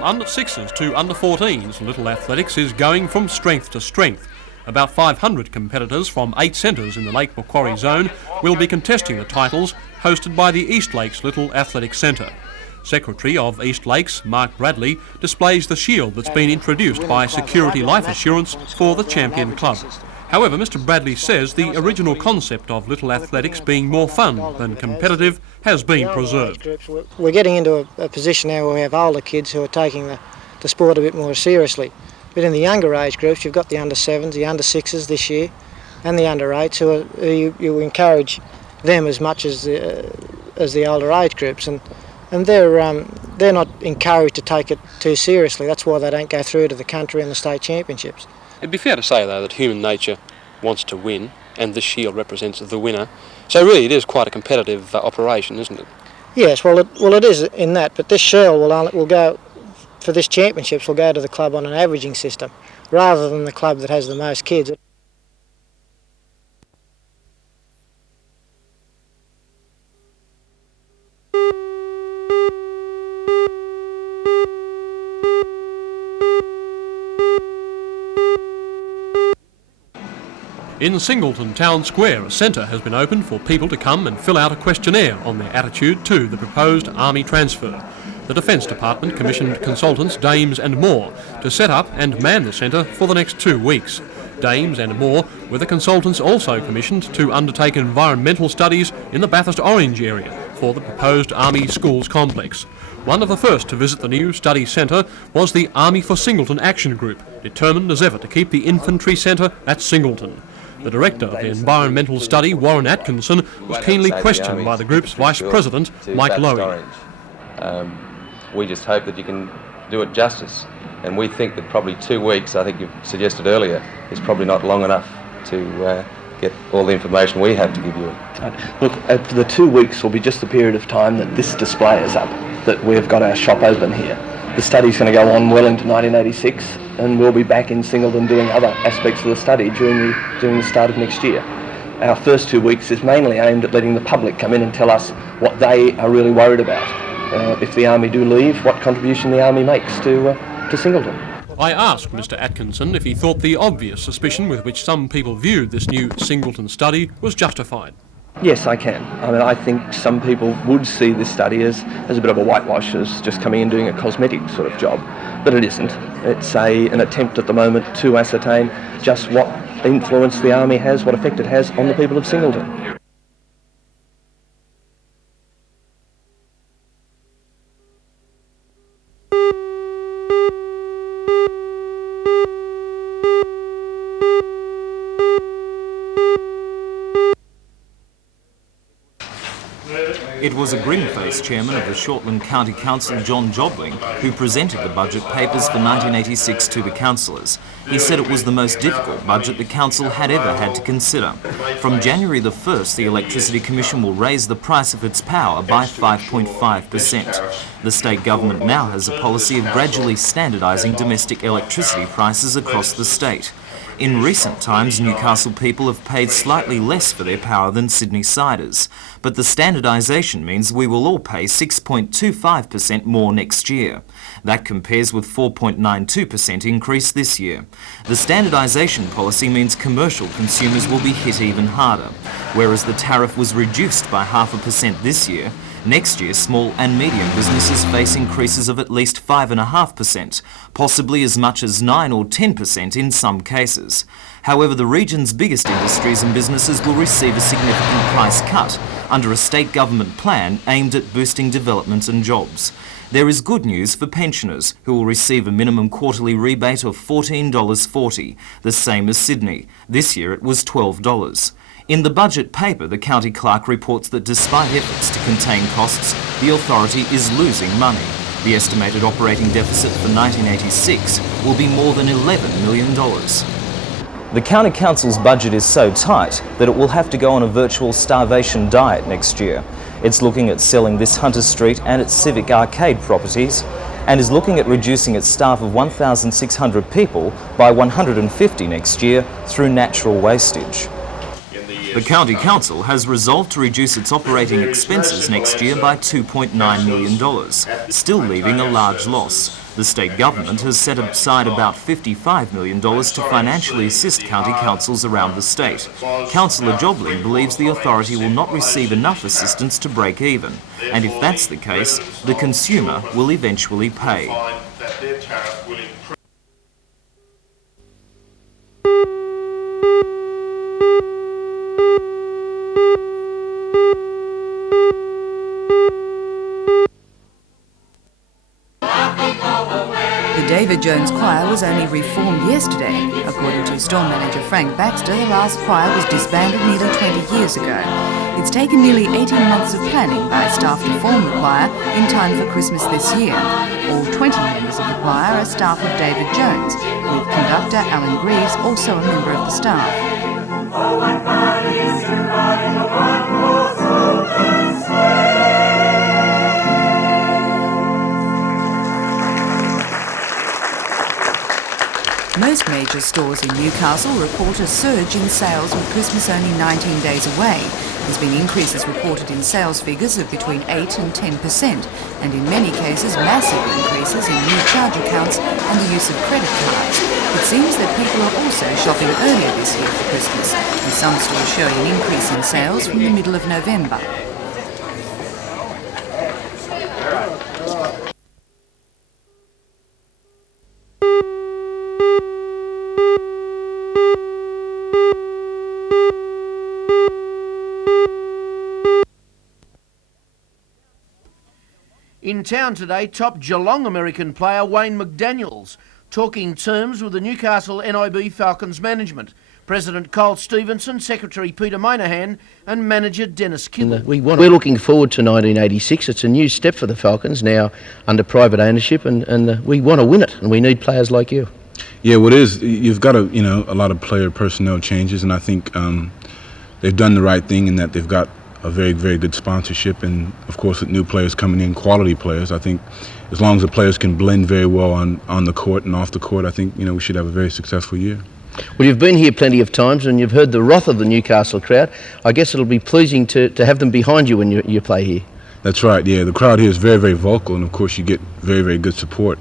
From under-6s to under-14s, Little Athletics is going from strength to strength. About 500 competitors from 8 centres in the Lake Macquarie zone will be contesting the titles hosted by the East Lakes Little Athletics Centre. Secretary of East Lakes, Mark Bradley, displays the shield that's been introduced by Security Life Assurance for the champion club. However, Mr Bradley says the original concept of Little Athletics being more fun than competitive has been preserved. We're getting into a position now where we have older kids who are taking the sport a bit more seriously. But in the younger age groups, you've got the under-7s, the under-6s this year, and the under-8s, who you encourage them as much as the older age groups. And they're not encouraged to take it too seriously. That's why they don't go through to the country and the state championships. It'd be fair to say, though, that human nature wants to win, and this shield represents the winner. So really it is quite a competitive operation, isn't it? Yes, well it is in that, but this shield will go, for this championships, will go to the club on an averaging system, rather than the club that has the most kids. In Singleton Town Square, a centre has been opened for people to come and fill out a questionnaire on their attitude to the proposed army transfer. The Defence Department commissioned consultants Dames and Moore to set up and man the centre for the next 2 weeks. Dames and Moore were the consultants also commissioned to undertake environmental studies in the Bathurst Orange area for the proposed Army Schools complex. One of the first to visit the new study centre was the Army for Singleton Action Group, determined as ever to keep the infantry centre at Singleton. The director of the environmental study, Warren Atkinson, was keenly questioned by the group's vice president, Mike Lowy. We just hope that you can do it justice, and we think that probably 2 weeks, I think you've suggested earlier, is probably not long enough to get all the information we have to give you. Look, the 2 weeks will be just the period of time that this display is up, that we've got our shop open here. The study's going to go on well into 1986, and we'll be back in Singleton doing other aspects of the study during the start of next year. Our first 2 weeks is mainly aimed at letting the public come in and tell us what they are really worried about. If the Army do leave, what contribution the Army makes to Singleton. I asked Mr Atkinson if he thought the obvious suspicion with which some people viewed this new Singleton study was justified. Yes, I can. I mean, I think some people would see this study as a bit of a whitewash, as just coming in doing a cosmetic sort of job, but it isn't. It's an attempt at the moment to ascertain just what influence the Army has, what effect it has on the people of Singleton. It was a grim-faced chairman of the Shortland County Council, John Jobling, who presented the budget papers for 1986 to the councillors. He said it was the most difficult budget the council had ever had to consider. From January the 1st, the Electricity Commission will raise the price of its power by 5.5%. The state government now has a policy of gradually standardising domestic electricity prices across the state. In recent times, Newcastle people have paid slightly less for their power than Sydney siders, but the standardisation means we will all pay 6.25% more next year. That compares with 4.92% increase this year. The standardisation policy means commercial consumers will be hit even harder. Whereas the tariff was reduced by 0.5% this year, next year small and medium businesses face increases of at least 5.5%, possibly as much as 9 or 10% in some cases. However, the region's biggest industries and businesses will receive a significant price cut under a state government plan aimed at boosting development and jobs. There is good news for pensioners, who will receive a minimum quarterly rebate of $14.40, the same as Sydney. This year it was $12. In the budget paper, the county clerk reports that despite efforts to contain costs, the authority is losing money. The estimated operating deficit for 1986 will be more than $11 million. The County Council's budget is so tight that it will have to go on a virtual starvation diet next year. It's looking at selling this Hunter Street and its Civic Arcade properties, and is looking at reducing its staff of 1,600 people by 150 next year through natural wastage. The County Council has resolved to reduce its operating expenses next year by $2.9 million, still leaving a large loss. The state government has set aside about $55 million to financially assist county councils around the state. Councillor Jobling believes the authority will not receive enough assistance to break even, and if that's the case, the consumer will eventually pay. David Jones Choir was only reformed yesterday. According to Storm manager Frank Baxter, the last choir was disbanded nearly 20 years ago. It's taken nearly 18 months of planning by staff to form the choir in time for Christmas this year. All 20 members of the choir are staff of David Jones, with conductor Alan Greaves also a member of the staff. Oh, what fun it is to ride in a one-horse open sleigh. Most major stores in Newcastle report a surge in sales with Christmas only 19 days away. There's been increases reported in sales figures of between 8 and 10%, and in many cases massive increases in new charge accounts and the use of credit cards. It seems that people are also shopping earlier this year for Christmas, with some stores showing an increase in sales from the middle of November. In town today, top Geelong American player Wayne McDaniels talking terms with the Newcastle NIB Falcons management. President Cole Stevenson, Secretary Peter Moynihan and manager Dennis Kittle. We're looking forward to 1986. It's a new step for the Falcons now under private ownership, and we want to win it, and we need players like you. Yeah, what is, you've got a lot of player personnel changes, and I think they've done the right thing in that they've got a very, very good sponsorship, and of course with new players coming in, quality players. I think as long as the players can blend very well on the court and off the court, I think we should have a very successful year. Well, you've been here plenty of times and you've heard the wrath of the Newcastle crowd. I guess it'll be pleasing to have them behind you when you play here. That's right, yeah. The crowd here is very, very vocal, and of course you get very, very good support.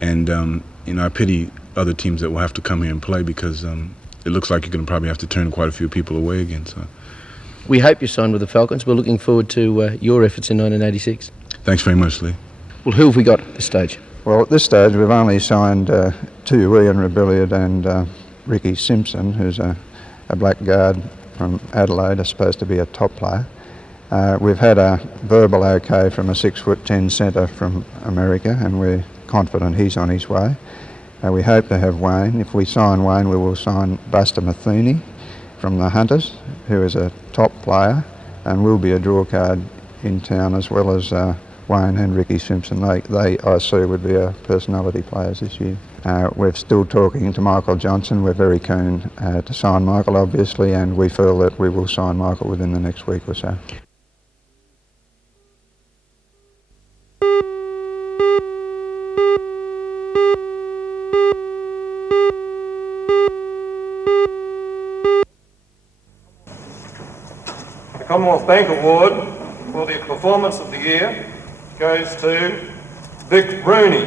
And I pity other teams that will have to come here and play, because it looks like you're going to probably have to turn quite a few people away again. So we hope you sign with the Falcons. We're looking forward to your efforts in 1986. Thanks very much, Lee. Well, who have we got at this stage? Well, at this stage we've only signed two, Ian Rebillard and Ricky Simpson, who's a blackguard from Adelaide, is supposed to be a top player. We've had a verbal okay from a 6'10" centre from America, and we're confident he's on his way. We hope to have Wayne. If we sign Wayne, we will sign Buster Matheny from the Hunters, who is a top player and will be a draw card in town, as well as Wayne and Ricky Simpson. They I see would be our personality players this year. We're still talking to Michael Johnson. We're very keen to sign Michael, obviously, and we feel that we will sign Michael within the next week or so. The Commonwealth Bank Award for the performance of the year goes to Vic Rooney.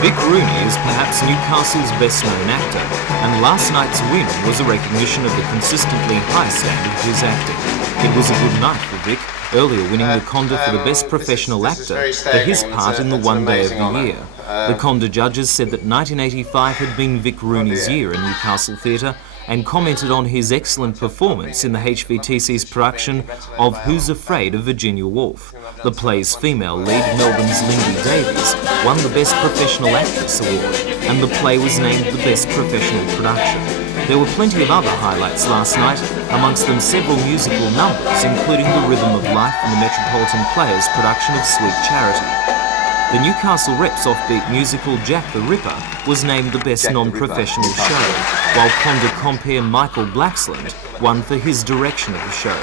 Vic Rooney is perhaps Newcastle's best-known actor, and last night's win was a recognition of the consistently high standard of his acting. It was a good night for Vic, earlier winning the Conda for the Best Professional Actor for his part in the One Day of the Year. The Conda judges said that 1985 had been Vic Rooney's year in Newcastle Theatre, and commented on his excellent performance in the HVTC's production of Who's Afraid of Virginia Woolf. The play's female lead, Melbourne's Lindy Davies, won the Best Professional Actress Award, and the play was named the Best Professional Production. There were plenty of other highlights last night, amongst them several musical numbers, including The Rhythm of Life from the Metropolitan Players' production of Sweet Charity. The Newcastle Reps offbeat musical Jack the Ripper was named the Best Non-Professional Show, while Conda compere Michael Blacksland won for his direction of the show.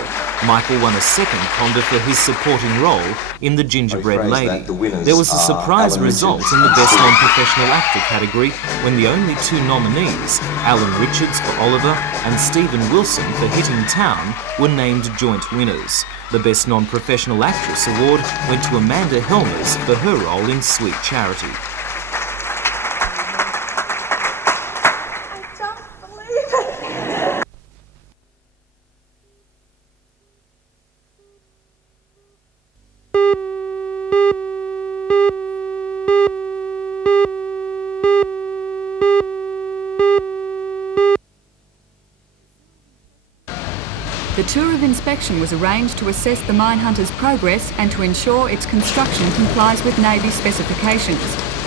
Michael won a second Conda for his supporting role in The Gingerbread Lady. There was a surprise result in the Best Non-Professional Actor category when the only two nominees, Alan Richards for Oliver and Stephen Wilson for Hitting Town, were named joint winners. The Best Non-Professional Actress award went to Amanda Helmers for her role in Sweet Charity. The tour of inspection was arranged to assess the Minehunter's progress and to ensure its construction complies with Navy specifications.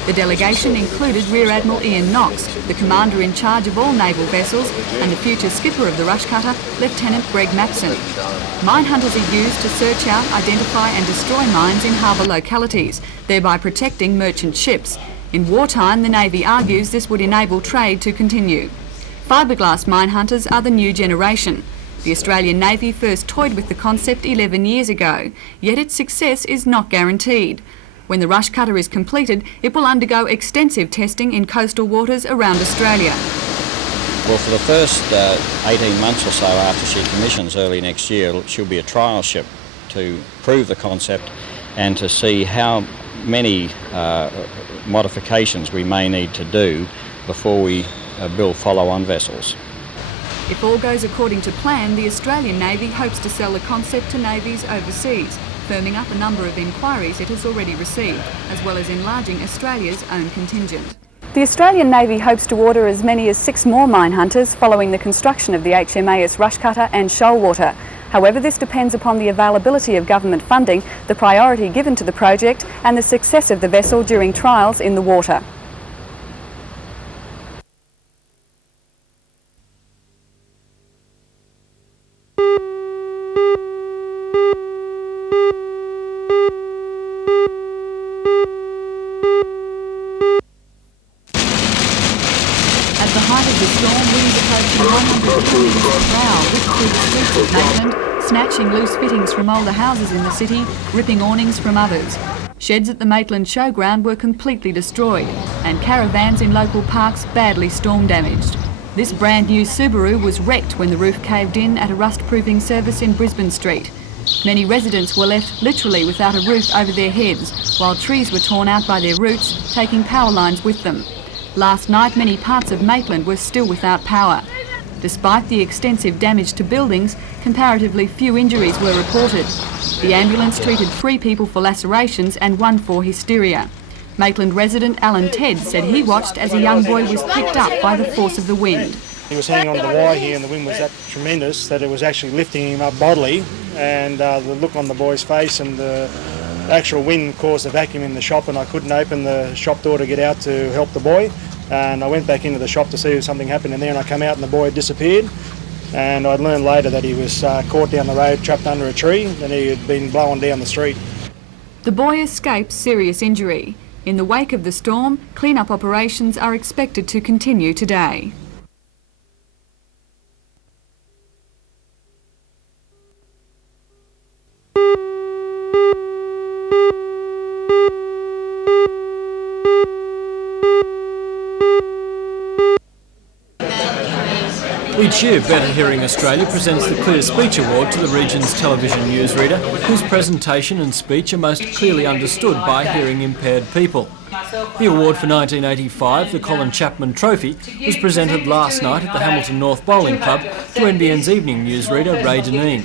The delegation included Rear Admiral Ian Knox, the commander in charge of all naval vessels, and the future skipper of the rush cutter, Lieutenant Greg Mapson. Minehunters are used to search out, identify and destroy mines in harbour localities, thereby protecting merchant ships. In wartime, the Navy argues this would enable trade to continue. Fiberglass minehunters are the new generation. The Australian Navy first toyed with the concept 11 years ago, yet its success is not guaranteed. When the rush cutter is completed, it will undergo extensive testing in coastal waters around Australia. Well, for the first 18 months or so after she commissions early next year, she'll be a trial ship to prove the concept and to see how many modifications we may need to do before we build follow-on vessels. If all goes according to plan, the Australian Navy hopes to sell the concept to navies overseas, firming up a number of inquiries it has already received, as well as enlarging Australia's own contingent. The Australian Navy hopes to order as many as 6 more minehunters following the construction of the HMAS Rush Cutter and Shoalwater. However, this depends upon the availability of government funding, the priority given to the project and the success of the vessel during trials in the water. Snatching loose fittings from older houses in the city, ripping awnings from others. Sheds at the Maitland Showground were completely destroyed, and caravans in local parks badly storm damaged. This brand new Subaru was wrecked when the roof caved in at a rust-proofing service in Brisbane Street. Many residents were left literally without a roof over their heads, while trees were torn out by their roots, taking power lines with them. Last night, many parts of Maitland were still without power. Despite the extensive damage to buildings, comparatively few injuries were reported. The ambulance treated 3 people for lacerations and 1 for hysteria. Maitland resident Alan Ted said he watched as a young boy was picked up by the force of the wind. He was hanging on the wire here and the wind was that tremendous that it was actually lifting him up bodily, and the look on the boy's face and the actual wind caused a vacuum in the shop, and I couldn't open the shop door to get out to help the boy. And I went back into the shop to see if something happened in there, and I came out and the boy had disappeared. And I'd learned later that he was caught down the road, trapped under a tree, and he had been blown down the street. The boy escaped serious injury. In the wake of the storm, clean-up operations are expected to continue today. Each year, Better Hearing Australia presents the Clear Speech Award to the region's television newsreader, whose presentation and speech are most clearly understood by hearing-impaired people. The award for 1985, the Colin Chapman Trophy, was presented last night at the Hamilton North Bowling Club to NBN's evening newsreader Ray Deneen.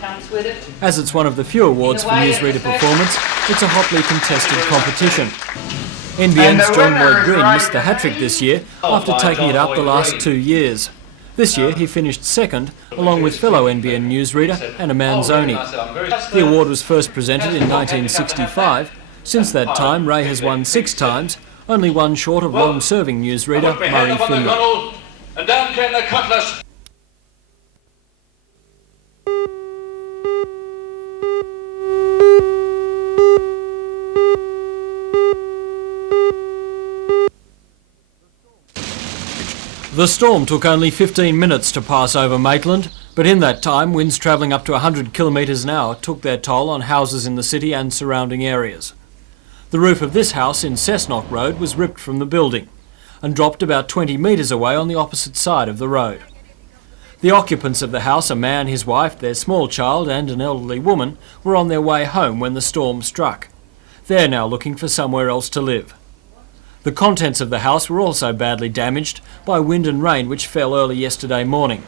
As it's one of the few awards for newsreader performance, it's a hotly contested competition. NBN's John Lloyd Green missed the hat-trick this year after taking it up the last 2 years. This year he finished second, along with fellow NBN newsreader Anna Manzoni. The award was first presented in 1965. Since that time, Ray has won 6 times, only one short of long-serving newsreader Murray Finlay. And down came the cutlass. The storm took only 15 minutes to pass over Maitland, But in that time, winds travelling up to 100 kilometres an hour took their toll on houses in the city and surrounding areas. The roof of this house in Cessnock Road was ripped from the building and dropped about 20 metres away on the opposite side of the road. The occupants of the house, a man, his wife, their small child and an elderly woman, were on their way home when the storm struck. They're now looking for somewhere else to live. The contents of the house were also badly damaged by wind and rain which fell early yesterday morning.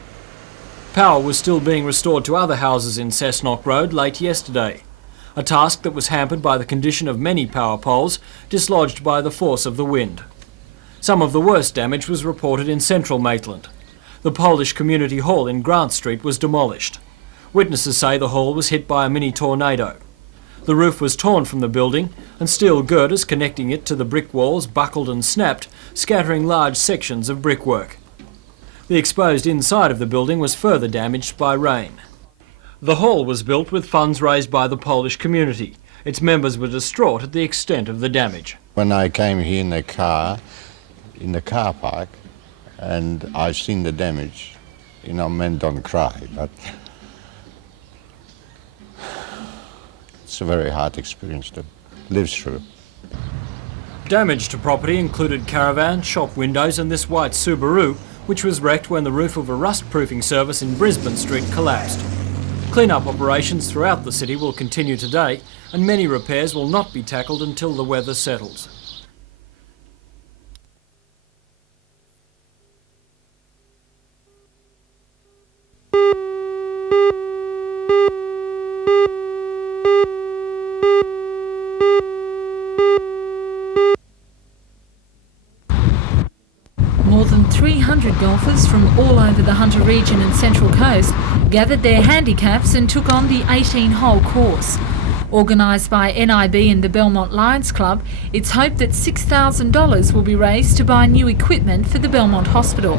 Power was still being restored to other houses in Cessnock Road late yesterday, a task that was hampered by the condition of many power poles dislodged by the force of the wind. Some of the worst damage was reported in central Maitland. The Polish Community Hall in Grant Street was demolished. Witnesses say the hall was hit by a mini tornado. The roof was torn from the building and steel girders connecting it to the brick walls buckled and snapped, scattering large sections of brickwork. The exposed inside of the building was further damaged by rain. The hall was built with funds raised by the Polish community. Its members were distraught at the extent of the damage. When I came here in the car park, and I've seen the damage, men don't cry, but it's a very hard experience to live through. Damage to property included caravan, shop windows and this white Subaru, which was wrecked when the roof of a rust-proofing service in Brisbane Street collapsed. Clean-up operations throughout the city will continue today, and many repairs will not be tackled until the weather settles. More than 300 golfers from all over the Hunter region and Central Coast gathered their handicaps and took on the 18-hole course. Organised by NIB and the Belmont Lions Club, it's hoped that $6,000 will be raised to buy new equipment for the Belmont Hospital.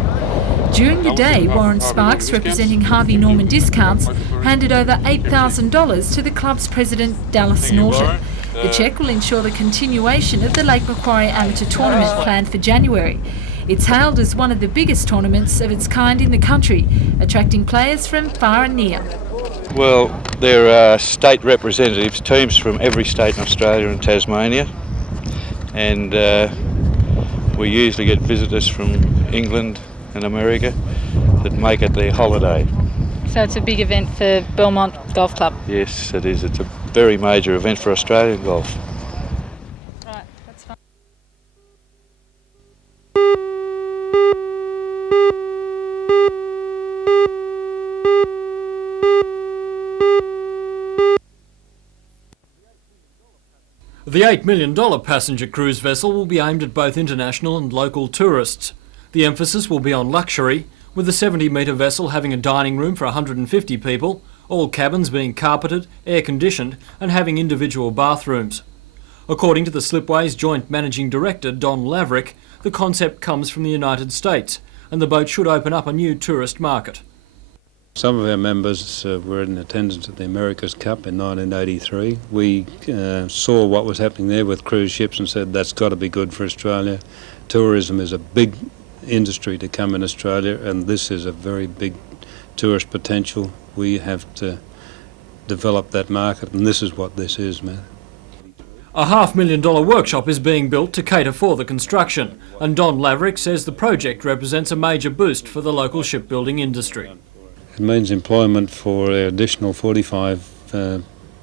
During the day, Warren Sparks, representing Harvey Norman Discounts, handed over $8,000 to the club's president, Dallas Norton. The cheque will ensure the continuation of the Lake Macquarie Amateur Tournament planned for January. It's hailed as one of the biggest tournaments of its kind in the country, attracting players from far and near. Well, there are state representatives, teams from every state in Australia and Tasmania, and we usually get visitors from England and America that make it their holiday. So it's a big event for Belmont Golf Club? Yes, it is. It's a very major event for Australian golf. Right, that's fine. The $8 million passenger cruise vessel will be aimed at both international and local tourists. The emphasis will be on luxury, with the 70-metre vessel having a dining room for 150 people, all cabins being carpeted, air-conditioned and having individual bathrooms. According to the Slipway's Joint Managing Director, Don Laverick, the concept comes from the United States and the boat should open up a new tourist market. Some of our members were in attendance at the America's Cup in 1983. We saw what was happening there with cruise ships and said that's got to be good for Australia. Tourism is a big industry to come in Australia, and this is a very big tourist potential. We have to develop that market, and this is what this is, man. A $500,000 workshop is being built to cater for the construction, and Don Laverick says the project represents a major boost for the local shipbuilding industry. It means employment for an additional 45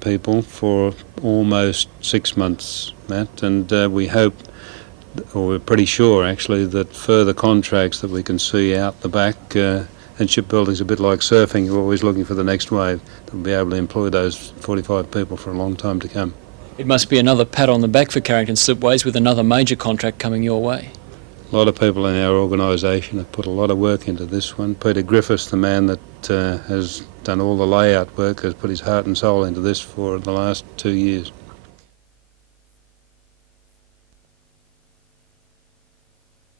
people for almost 6 months, Matt, and we hope, or we're pretty sure actually, that further contracts that we can see out the back, and shipbuilding's a bit like surfing, you're always looking for the next wave, that we'll be able to employ those 45 people for a long time to come. It must be another pat on the back for Carrington Slipways with another major contract coming your way. A lot of people in our organisation have put a lot of work into this one. Peter Griffiths, the man that has done all the layout work, has put his heart and soul into this for the last 2 years.